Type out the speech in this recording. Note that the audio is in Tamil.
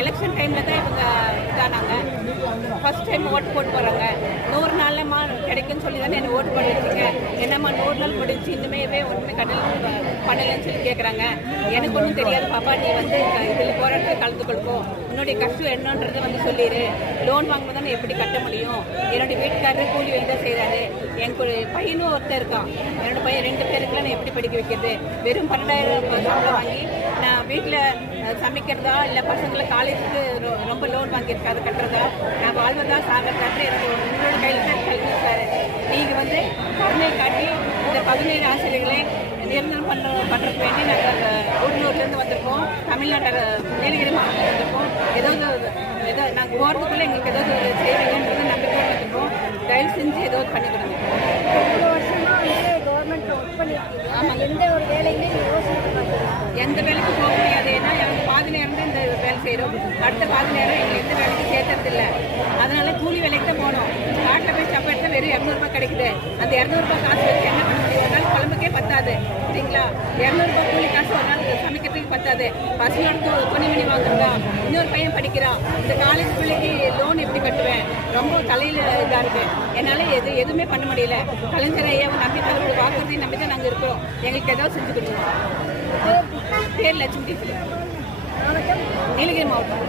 எலெக்ஷன் டைமில் தான் இவங்க இதானாங்க. ஃபர்ஸ்ட் டைம் ஓட்டு போட்டு போகிறாங்க. 100 நாள்லம்மா கிடைக்குன்னு சொல்லி தானே என்னை ஓட்டு போட்டு வச்சுங்க. என்னம்மா 100 நாள் முடிஞ்சு இன்னுமே ஒன்றுமே பண்ணலன்னு சொல்லி கேட்குறாங்க. எனக்கு ஒன்றும் தெரியாது பாப்பா, நீ வந்து இதில் போராட்டத்தில் கலந்து கொள்வோம், உன்னுடைய கஷ்டம் என்னன்றதை வந்து சொல்லிடு. லோன் வாங்கும்போது எப்படி கட்ட முடியும்? என்னுடைய வீட்டுக்காரர் கூலி வேலை தான் செய்கிறாரு. எனக்கு ஒரு பையனும் ஒருத்தர் இருக்கான். என்னோட பையன் 2 பேருக்குலாம் நான் எப்படி படிக்க வைக்கிறது? வெறும் 12,000 சம்பளம் வாங்கி நான் வீட்டில் சமைக்கிறதா இல்லை பசங்களை காலேஜுக்கு ரொம்ப லோன் வாங்கியிருக்கா அது கட்டுறதா, நான் வாழ்வதா சாகிறதாட்டு எனக்கு உங்களோட கையில் தான் கல்வி சார். நீங்கள் வந்து கருணை காட்டி இந்த 17 ஆசிரியர்களை நிரந்தரம் பண்ணுறதுக்கு வேண்டி நாங்கள் ஊர்லேருந்து வந்திருக்கோம். தமிழ்நாடு நீலகிரி மாவட்டம் வந்திருக்கோம். ஏதோ நாங்கள் போகிறதுக்குள்ளே எங்களுக்கு ஏதாவது செய்வீங்கன்றது நம்பிக்கையோடு வந்திருக்கோம். தயவு செஞ்சு ஏதோ பண்ணி கொடுங்க. ஆமாம், எந்த ஒரு வேலையுமே எந்த வேலைக்கு போக முடியாது. ஏன்னா எங்களுக்கு பாதி நேரம் தான் இந்த வேலை செய்கிறோம். அடுத்த பாதி நேரம் எங்களுக்கு எந்த வேலைக்கு சேர்த்துறதில்லை. அதனால கூலி வேலைக்கு தான் போகணும். காட்டில் போய் சப்பாட்டில் வெறும் 200 ரூபாய் கிடைக்குது. அந்த 200 ரூபாய் காசு வச்சு என்ன பண்ண முடியும்? ஒரு நாள் குழம்புக்கே பத்தாது, சரிங்களா? 200 ரூபாய் கூலி காசு ஒரு நாள் சமைக்கிறதுக்கு பத்தாது. பசங்களோட துணிமணி வாங்குறதா, இன்னொரு பையன் படிக்கிறான். இந்த காலேஜ் பிள்ளைக்கு லோன் எப்படி கட்டுவேன்? ரொம்ப தலையில் இதாக இருக்குது. என்னால் எதுவுமே பண்ண முடியல. கலைஞர் ஐயாவை நம்பி தலைவர் வாக்குறுதி நம்பி தான் நாங்கள் இருக்கிறோம். எங்களுக்கு ஏதாவது செஞ்சு கொடுக்கணும். பேர் லட்சுமி டீச்சர், நீலகிரி மாவட்டம்.